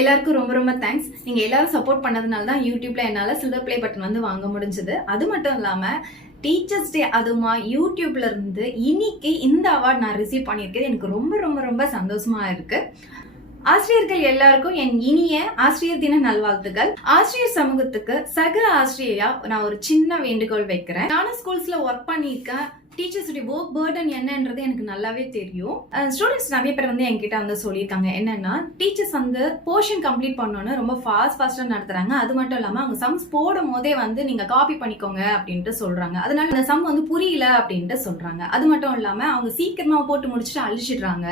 எல்லாருக்கும் ரொம்ப ரொம்ப தேங்க்ஸ். நீங்க எல்லாரும் சப்போர்ட் பண்ணதுனால தான் யூடியூப்ல என்னால சில்வர் ப்ளே பட்டன் வந்து வாங்க முடிஞ்சது. அது மட்டும் இல்லாம டீச்சர்ஸ் டே அதுமா யூடியூப்ல இருந்து இன்னைக்கு இந்த அவார்ட் நான் ரிசீவ் பண்ணியிருக்கேன். எனக்கு ரொம்ப ரொம்ப ரொம்ப சந்தோஷமா இருக்கு. ஆசிரியர்கள் எல்லாருக்கும் என் இனிய ஆசிரியர் தின நல்வாழ்த்துக்கள். ஆசிரியர் சமூகத்துக்கு சக ஆசிரியரா நான் ஒரு சின்ன வேண்டுகோள் வைக்கிறேன். நானும் ஸ்கூல்ஸ்ல ஒர்க் பண்ணியிருக்கேன். டீச்சர்ஸுடைய ஒர்க் பர்டன் என்னன்றது எனக்கு நல்லாவே தெரியும். ஸ்டூடெண்ட்ஸ் நிறைய பேர் வந்து என்கிட்ட வந்து சொல்லியிருக்காங்க என்னன்னா, டீச்சர்ஸ் வந்து போர்ஷன் கம்ப்ளீட் பண்ணோன்னு ரொம்ப ஃபாஸ்டா நடத்துறாங்க. அது மட்டும் இல்லாம அவங்க சம்ஸ் போடும் போதே வந்து நீங்க காப்பி பண்ணிக்கோங்க அப்படின்ட்டு சொல்றாங்க. அதனால அந்த சம் வந்து புரியல அப்படின்ட்டு சொல்றாங்க. அது மட்டும் இல்லாம அவங்க சீக்கிரமா போட்டு முடிச்சுட்டு அழிச்சிடுறாங்க.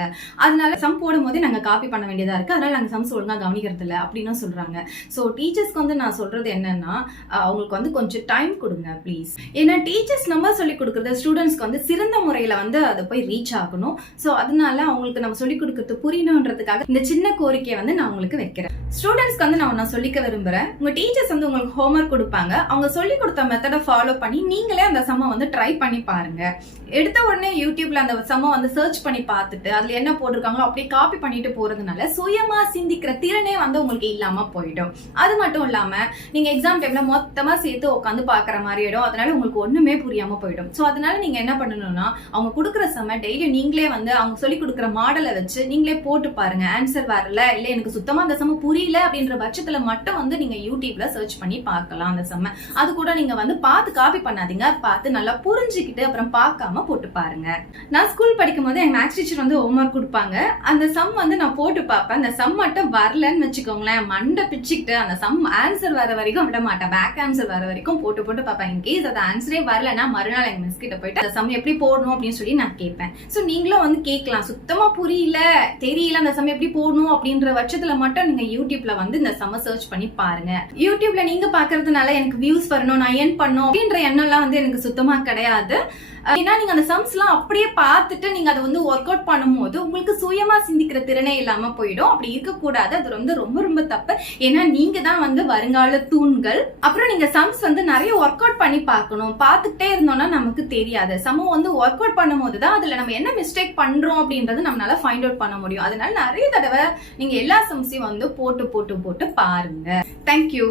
அதனால சம் போடும் போதே நாங்க காப்பி பண்ண வேண்டியதா இருக்கு. அதனால நாங்க சம்ஸ் ஒழுங்கா கவனிக்கிறது இல்லை அப்படின்னு சொல்றாங்க. ஸோ டீச்சர்ஸ்க்கு வந்து நான் சொல்றது என்னன்னா, அவங்களுக்கு வந்து கொஞ்சம் டைம் கொடுங்க ப்ளீஸ். ஏன்னா டீச்சர்ஸ் நம்ம சொல்லி கொடுக்குறது ஸ்டூடெண்ட்ஸ் வந்து சிறந்த முறையில வந்து அதை போய் ரீச் ஆகணும். சோ அதனால அவங்களுக்கு நம்ம சொல்லி கொடுக்கறது புரியணும்ன்றதுக்காக இந்த சின்ன கோரிக்கையை வந்து நான் உங்களுக்கு வைக்கிறேன். ஸ்டூடெண்ட்ஸ்க்கு வந்து நான் சொல்லிக்க விரும்புறேன், உங்க டீச்சர்ஸ் வந்து உங்களுக்கு ஹோம்ஒர்க் கொடுப்பாங்க. அவங்க சொல்லி கொடுத்த மெத்தடை ஃபாலோ பண்ணி நீங்களே அந்த சம்மை வந்து ட்ரை பண்ணி பாருங்க. எடுத்த உடனே யூடியூப்ல அந்த சம்மை வந்து சர்ச் பண்ணி பார்த்துட்டு அதுல என்ன போட்டிருக்காங்களோ அப்படியே காப்பி பண்ணிட்டு போறதுனால சுயமா சிந்திக்கிற திறனே வந்து உங்களுக்கு இல்லாம போயிடும். அது மட்டும் இல்லாம நீங்க எக்ஸாம் டைம்ல மொத்தமா சேர்த்து உட்காந்து பாக்குற மாதிரி ஆயிடும். அதனால உங்களுக்கு ஒண்ணுமே புரியாம போயிடும். சோ அதனால நீங்க என்ன பண்ணணும்னா, அவங்க கொடுக்குற சம டெய்லி நீங்களே வந்து அவங்க சொல்லி கொடுக்குற மாடலை வச்சு நீங்களே போட்டு பாருங்க. ஆன்சர் வரல, இல்ல எனக்கு சுத்தமா அந்த சம புரியல அப்படின்ற பட்சத்துல மட்டும் வந்து நீங்க யூடியூப்ல சர்ச் பண்ணி பார்க்கலாம். அந்த சம அது கூட நீங்க வந்து பார்த்து காப்பி பண்ணாதீங்க, பார்த்து நல்லா புரிஞ்சுக்கிட்டு அப்புறம் பார்க்காம போட்டு பாருங்க. நான் ஸ்கூல் படிக்கும் போது எங்க மேக்ஸ் டீச்சர் வந்து ஹோம்ஒர்க் கொடுப்பாங்க. அந்த சம் வந்து நான் போட்டு பார்ப்பேன். அந்த சம் மட்டும் வரலன்னு வச்சுக்கோங்களேன், மண்டை பிச்சுக்கிட்டு அந்த சம் ஆன்சர் வர வரைக்கும் விட மாட்டேன். பேக் ஆன்சர் வர வரைக்கும் போட்டு போட்டு பார்ப்பேன். இன்கேஸ் அது ஆன்சரே வரலன்னா மறுநாள் எங்க மிஸ் கிட்ட போயிட்டு சம் எப்படி போடணும் அப்படின்னு சொல்லி நான் கேட்பேன். சோ நீங்களும் வந்து கேட்கலாம், சுத்தமா புரியல தெரியல அந்த சம் எப்படி போடணும் அப்படின்ற பட்சத்துல மட்டும் நீங்க யூடியூப்ல வந்து இந்த சம்ம சர்ச் பண்ணி பாருங்க. யூடியூப்ல நீங்க பாக்குறதுனால எனக்கு வியூஸ் வரணும், நான் ஏர்ன் பண்ணணும் அப்படின்ற எண்ணம் எல்லாம் வந்து எனக்கு சுத்தமா கிடையாது. ஏன்னா நீங்க அந்த சம்ஸ் எல்லாம் அப்படியே பார்த்துட்டு நீங்க அதை வந்து ஒர்க் அவுட் பண்ணும்போது உங்களுக்கு சுயமா சிந்திக்கிற திறனே இல்லாம போயிடும். அப்படி இருக்கக்கூடாது, அது வந்து ரொம்ப ரொம்ப தப்பு. ஏன்னா நீங்க தான் வந்து வருங்கால தூண்கள். அப்புறம் நீங்க சம்ஸ் வந்து நிறைய ஒர்க் அவுட் பண்ணி பார்க்கணும். பார்த்துட்டே இருந்தோம்னா நமக்கு தெரியாது. சம் வந்து ஒர்க் அவுட் பண்ணும்போது தான் அதுல நம்ம என்ன மிஸ்டேக் பண்றோம் அப்படின்றது நம்மளால ஃபைண்ட் அவுட் பண்ண முடியும். அதனால நிறைய தடவை நீங்க எல்லா சம்ஸையும் வந்து போட்டு போட்டு போட்டு பாருங்க. தேங்க்யூ.